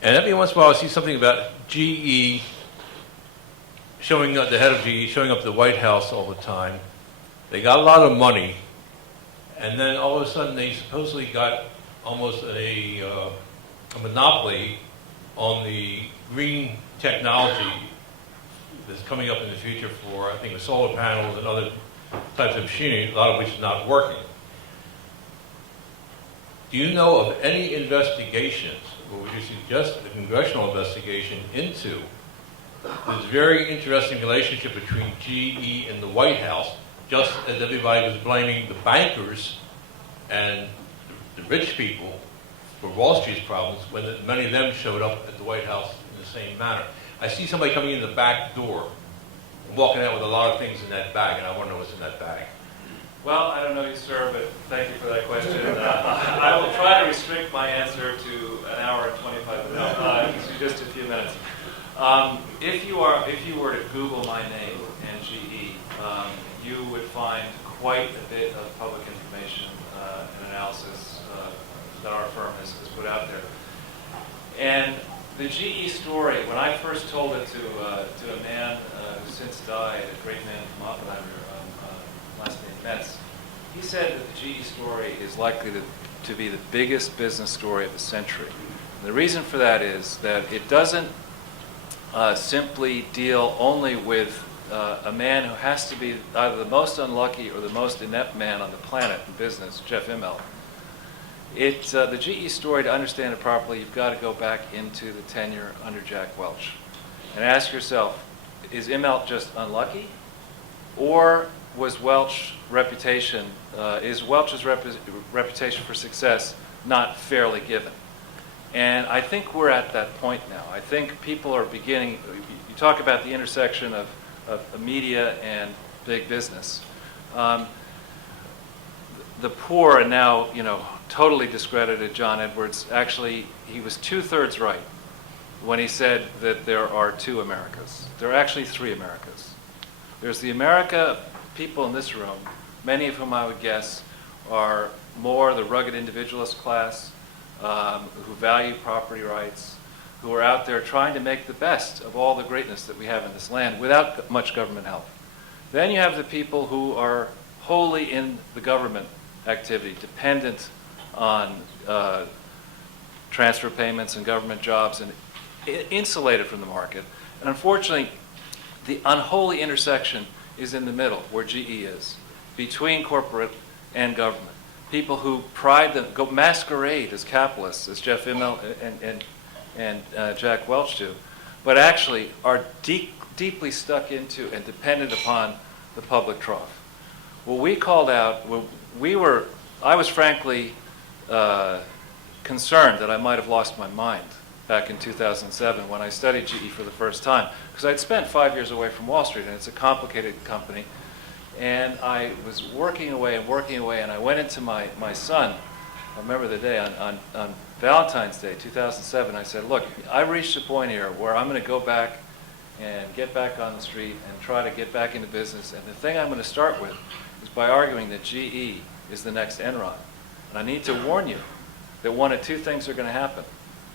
And every once in a while I see something about GE showing up, the head of GE showing up at the White House all the time. They got a lot of money, and then all of a sudden they supposedly got almost a monopoly on the green technology that's coming up in the future for, I think, the solar panels and other types of machinery, a lot of which is not working. Do you know of any investigations, or would you suggest a congressional investigation into this very interesting relationship between GE and the White House, just as everybody was blaming the bankers and the rich people for Wall Street's problems, when many of them showed up at the White House in the same manner? I see somebody coming in the back door, walking out with a lot of things in that bag, and I want to know what's in that bag. Well, I don't know you, sir, but thank you for that question. I will try to restrict my answer to an hour and 25 minutes, just a few minutes. If you were to Google my name and GE, you would find quite a bit of public information and analysis that our firm has put out there. And the GE story, when I first told it to a man who since died, a great man from Oppenheimer, last name Metz, he said that the GE story is likely to be the biggest business story of the century. And the reason for that is that it doesn't simply deal only with a man who has to be either the most unlucky or the most inept man on the planet in business, Jeff Immelt. The GE story, to understand it properly, you've got to go back into the tenure under Jack Welch and ask yourself, is Immelt just unlucky? Or was Welch's reputation, is Welch's reputation for success not fairly given? And I think we're at that point now. I think people are beginning, you talk about the intersection of media and big business. The poor and now, totally discredited John Edwards, actually, he was 2/3 right when he said that there are two Americas. There are actually three Americas. There's the America, people in this room, many of whom I would guess are more the rugged individualist class, who value property rights, who are out there trying to make the best of all the greatness that we have in this land without much government help. Then you have the people who are wholly in the government activity, dependent on transfer payments and government jobs and insulated from the market. And unfortunately, the unholy intersection is in the middle, where GE is, between corporate and government. People who go masquerade as capitalists, as Jeff Immelt and Jack Welch do, but actually are deeply stuck into and dependent upon the public trough. Well, we called out, I was frankly concerned that I might have lost my mind back in 2007 when I studied GE for the first time, because I'd spent 5 years away from Wall Street, and it's a complicated company. And I was working away, and I went into my son, I remember the day, on Valentine's Day, 2007, I said, look, I reached a point here where I'm going to go back and get back on the street and try to get back into business. And the thing I'm going to start with is by arguing that GE is the next Enron. And I need to warn you that one of two things are going to happen.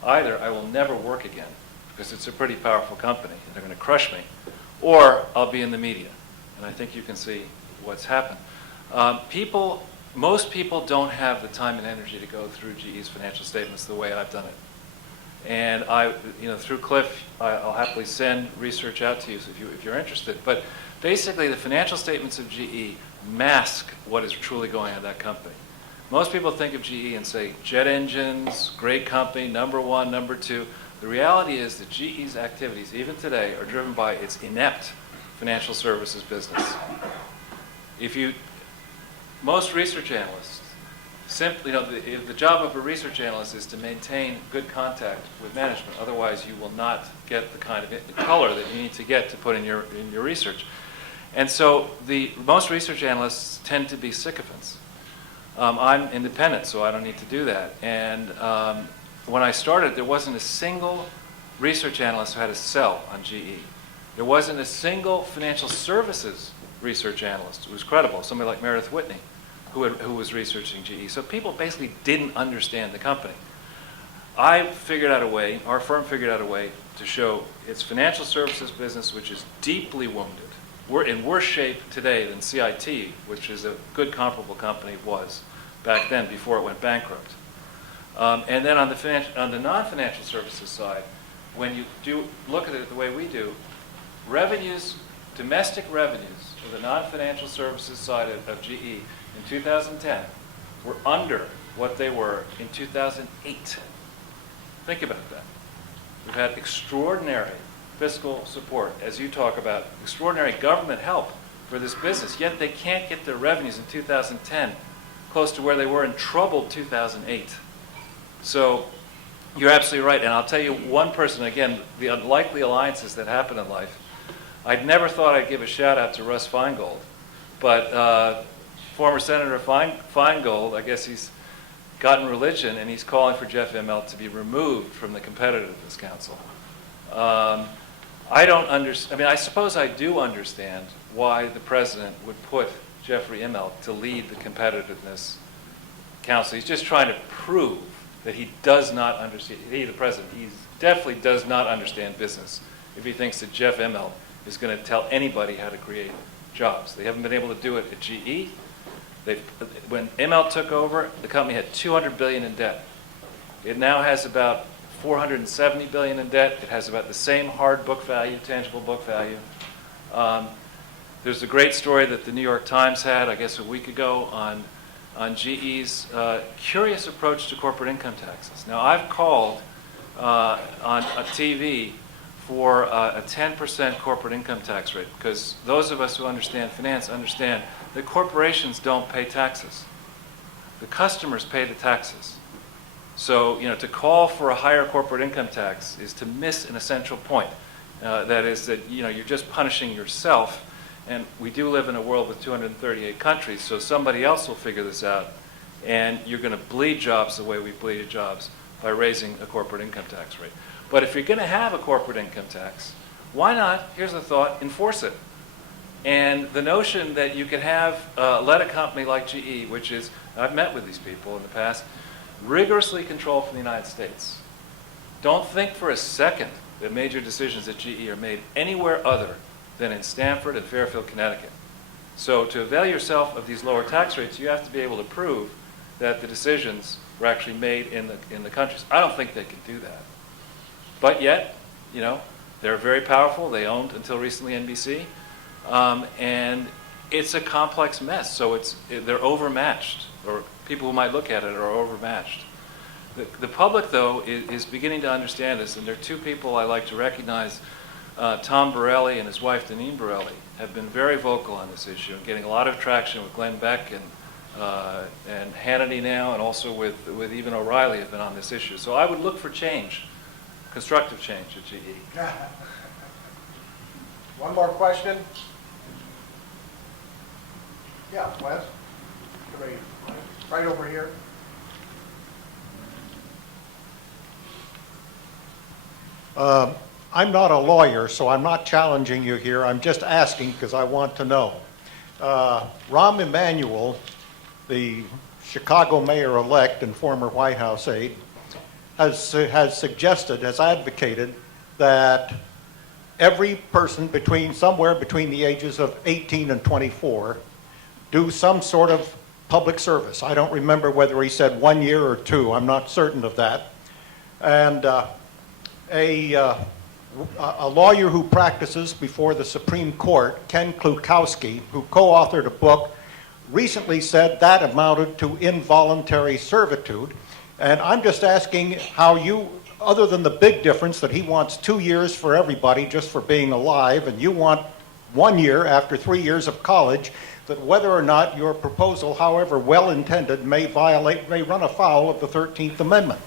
Either I will never work again, because it's a pretty powerful company, and they're going to crush me, or I'll be in the media. And I think you can see what's happened. Most people don't have the time and energy to go through GE's financial statements the way I've done it. And through Cliff, I'll happily send research out to you if you're interested. But basically, the financial statements of GE mask what is truly going on in that company. Most people think of GE and say, jet engines, great company, number one, number two. The reality is that GE's activities, even today, are driven by its inept financial services business. Most research analysts simply, the job of a research analyst is to maintain good contact with management. Otherwise, you will not get the kind of color that you need to get to put in your research. And so most research analysts tend to be sycophants. I'm independent, so I don't need to do that. And when I started, there wasn't a single research analyst who had a sell on GE. There wasn't a single financial services research analyst who was credible, somebody like Meredith Whitney, who was researching GE. So people basically didn't understand the company. Our firm figured out a way to show its financial services business, which is deeply wounded. We're in worse shape today than CIT, which is a good comparable company, was back then before it went bankrupt. And then on the non-financial services side, when you do look at it the way we do, domestic revenues for the non-financial services side of GE in 2010 were under what they were in 2008. Think about that. We've had extraordinary fiscal support, as you talk about, extraordinary government help for this business, yet they can't get their revenues in 2010 close to where they were in troubled 2008. So You're absolutely right, and I'll tell you one person, again, the unlikely alliances that happen in life. I'd never thought I'd give a shout out to Russ Feingold, but former Senator Feingold, I guess he's gotten religion, and he's calling for Jeff Immelt to be removed from the Competitiveness Council. I don't understand. I mean, I suppose I do understand why the president would put Jeffrey Immelt to lead the Competitiveness Council. He's just trying to prove that he does not understand. He, the president, he definitely does not understand business if he thinks that Jeff Immelt is going to tell anybody how to create jobs. They haven't been able to do it at GE. When Immelt took over, the company had $200 billion in debt. It now has about $470 billion in debt. It has about the same hard book value, tangible book value. There's a great story that the New York Times had, I guess a week ago, on GE's curious approach to corporate income taxes. Now, I've called on a TV for a 10% corporate income tax rate, because those of us who understand finance understand that corporations don't pay taxes. The customers pay the taxes. So, to call for a higher corporate income tax is to miss an essential point. That is that, you're just punishing yourself. And we do live in a world with 238 countries, so somebody else will figure this out. And you're going to bleed jobs the way we bleeded jobs by raising a corporate income tax rate. But if you're going to have a corporate income tax, why not, here's the thought, enforce it? And the notion that you could have, let a company like GE, which is, I've met with these people in the past, rigorously controlled from the United States. Don't think for a second that major decisions at GE are made anywhere other than in Stamford and Fairfield, Connecticut. So to avail yourself of these lower tax rates, you have to be able to prove that the decisions were actually made in the countries. I don't think they can do that. But yet, they're very powerful. They owned, until recently, NBC. And it's a complex mess. So they're overmatched, or people who might look at it are overmatched. The public, though, is beginning to understand this, and there are two people I like to recognize. Tom Borelli and his wife, Deneen Borelli, have been very vocal on this issue and getting a lot of traction with Glenn Beck and Hannity now, and also with even O'Reilly have been on this issue. So I would look for change, constructive change at GE. One more question? Yeah, Wes? Right over here. I'm not a lawyer, so I'm not challenging you here. I'm just asking because I want to know. Rahm Emanuel, the Chicago mayor-elect and former White House aide, has suggested, has advocated, that every person somewhere between the ages of 18 and 24 do some sort of public service. I don't remember whether he said 1 year or 2. I'm not certain of that. And a lawyer who practices before the Supreme Court, Ken Klukowski, who co-authored a book, recently said that amounted to involuntary servitude. And I'm just asking how you, other than the big difference that he wants 2 years for everybody just for being alive, and you want 1 year after 3 years of college, that whether or not your proposal, however well-intended, may run afoul of the 13th Amendment.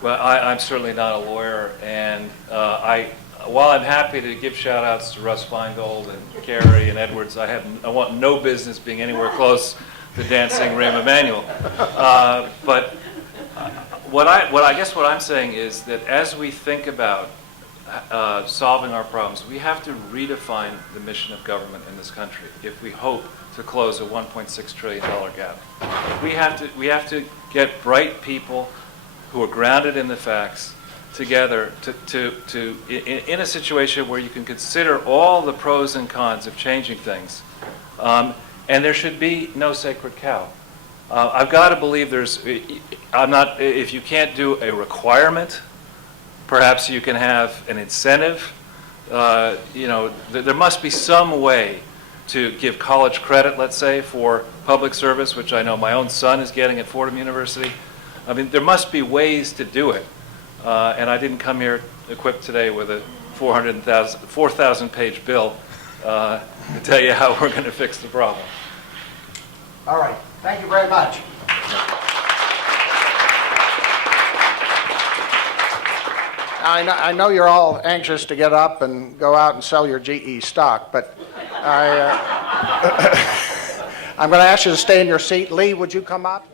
Well, I'm certainly not a lawyer, and while I'm happy to give shout-outs to Russ Feingold and Kerry and Edwards, I want no business being anywhere close to dancing Rahm Emanuel. But what I'm saying is that as we think about solving our problems, we have to redefine the mission of government in this country if we hope to close a $1.6 trillion gap. We have to get bright people who are grounded in the facts together in a situation where you can consider all the pros and cons of changing things. And there should be no sacred cow. I've got to believe if you can't do a requirement, perhaps you can have an incentive. There must be some way to give college credit, let's say, for public service, which I know my own son is getting at Fordham University. I mean, there must be ways to do it. And I didn't come here equipped today with a 4,000-page bill to tell you how we're going to fix the problem. All right. Thank you very much. I know you're all anxious to get up and go out and sell your GE stock, but I'm going to ask you to stay in your seat. Lee, would you come up?